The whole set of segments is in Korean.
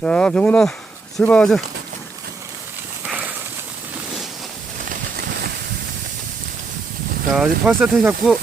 자, 병훈아, 출발하자. 자, 이제 8세트 잡고.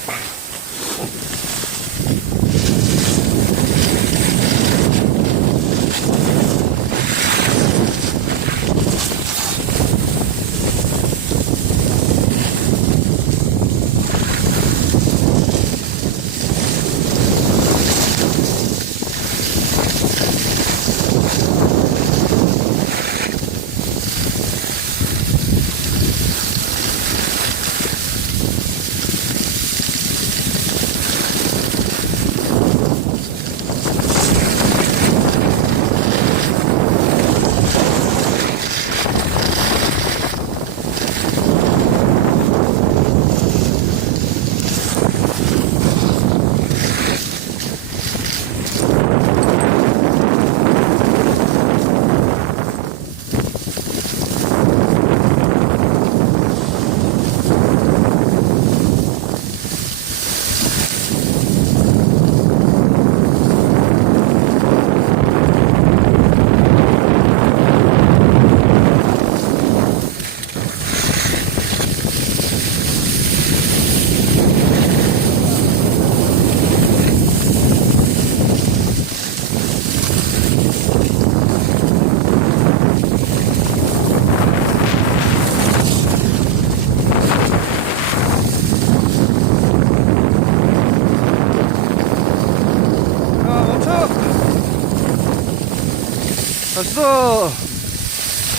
자, 수도!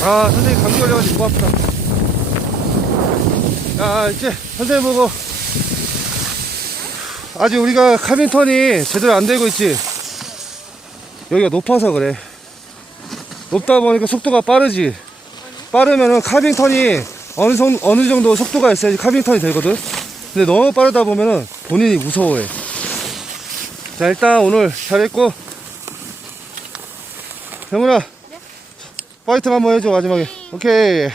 아, 선생님 감기 걸려가지고 목 아프다. 야, 이제 선생님 보고. 아직 우리가 카빈턴이 제대로 안 되고 있지. 여기가 높아서 그래. 높다 보니까 속도가 빠르지. 빠르면은 카빙턴이 어느, 정, 어느 정도 속도가 있어야지 카빙턴이 되거든. 근데 너무 빠르다 보면은 본인이 무서워해. 자 일단 오늘 잘했고 병훈아 파이팅 한번 해줘 마지막에. 오케이